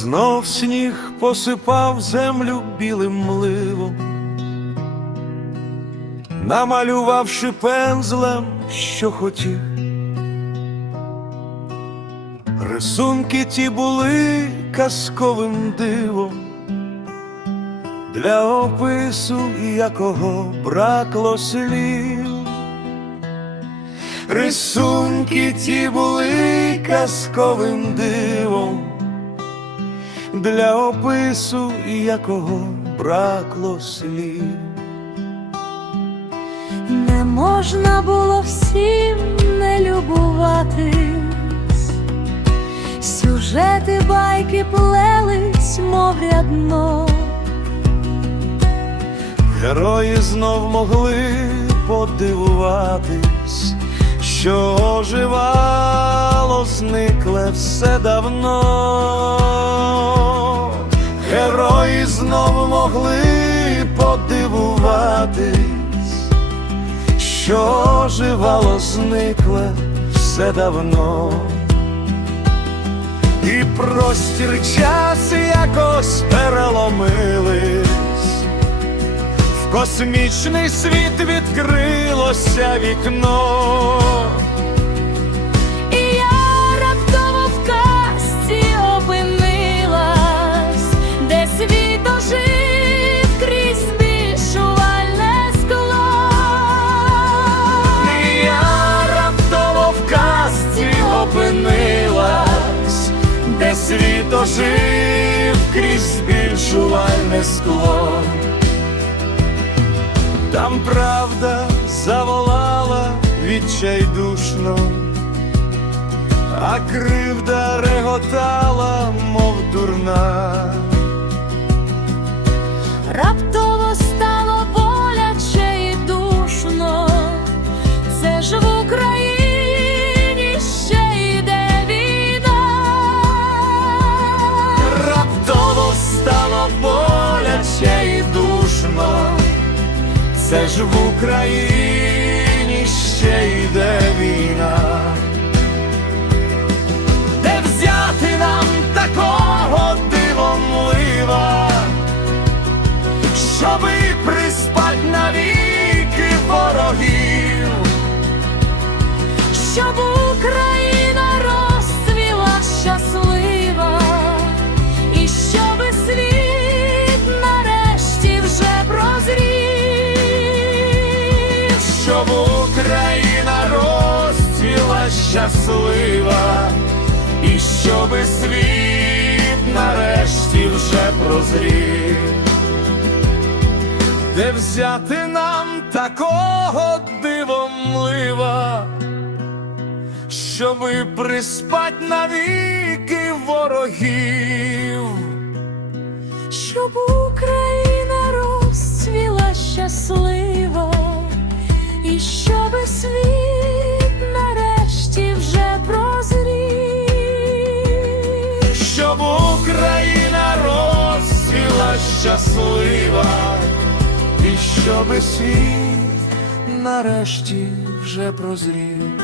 Знов сніг посипав землю білим мливом, намалювавши пензлем, що хотів. Рисунки ті були казковим дивом, для опису якого бракло слів. Рисунки ті були казковим дивом, для опису якого бракло слів. Не можна було всім не любуватись, сюжети байки плелись, мов рядно. Герої знов могли подивуватись, що оживало, зникле все давно. Герої знов могли подивуватись, що оживало, зникле все давно. І простір час якось переломились. В космічний світ відкрилося вікно. Де світ ожив крізь збільшувальне скло. Там правда заволала відчайдушно, а кривда реготала, мов дурна. Це ж в Україні ще йде війна. Де взяти нам такого дивомлива, щоби приспать навіки ворогів? Щоб щаслива, і щоби світ нарешті вже прозрів, де взяти нам такого дивомлива, щоби приспать навіки ворогів. щоб Україна щаслива, і щоби світ нарешті вже прозрів.